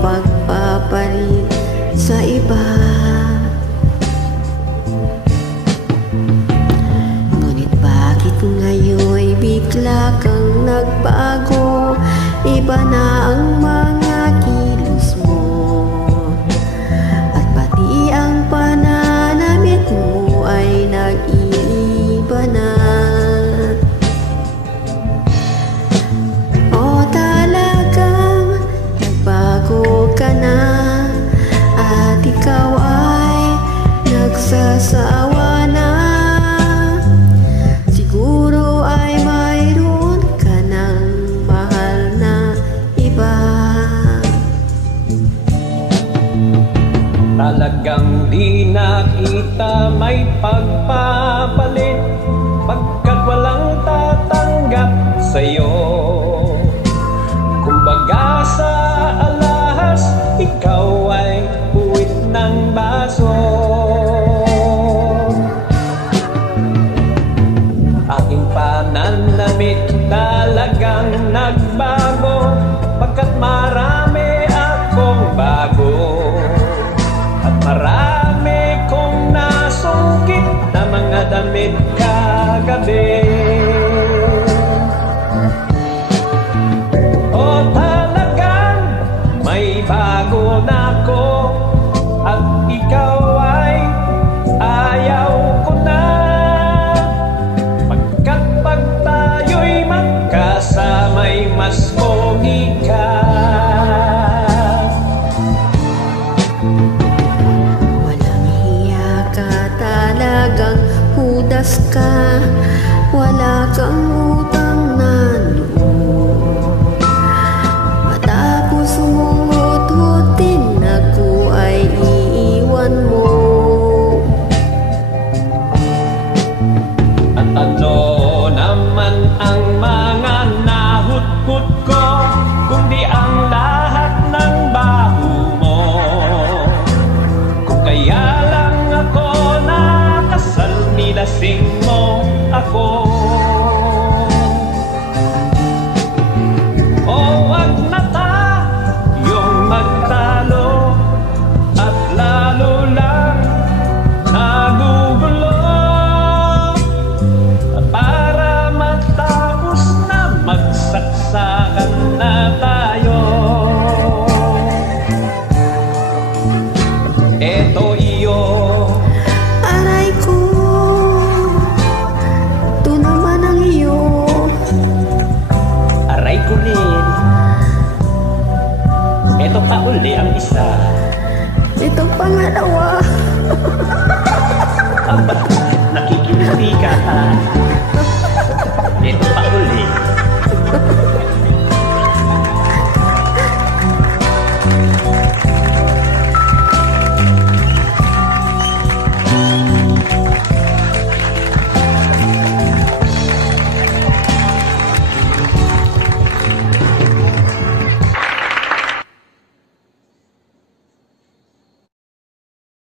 pagpapalit sa iba. Ngunit bakit ngayon'y bigla kang nagbago? Iba na ang mga kilos mo, at pati ang pananamit mo ay nag-iiba na. O talagang nagbago ka na, at ikaw ay nagsasawa na. Siguro ay mayroon ka ng mahal na iba. Talagang di nakita may pagpapalit, pagkat walang tatanggap sa'yo. Kumbaga sa alahas, ikaw ay puwit ng baso. Aking pananamit talagang nagbago, pagkat marami akong bago, at marami kong nasungkit na mga damit kagabi. O talagang may bago na ko, at ikaw ay ayaw ko na, pagkat pag tayo'y magkasama'y mas pogi ka. Walang hiya ka, talagang hudas ka, wala kang utang na loob. Matapos mong hut-hutin, ako ay iiwan mo. At ano naman ang mga nahut-hut ko, kundi ang lahat ng baho mo. Kung kaya lang ako nakasal, nilasing mo ako. O wag na tayong magtalo, at lalo lang nagugulo. Para matapos na, magsaksakan na tayo. Eto iyo, Aray ko, ito naman ang iyo. aray ko rin. Eto pa uli ang isa. Ito pangalawa.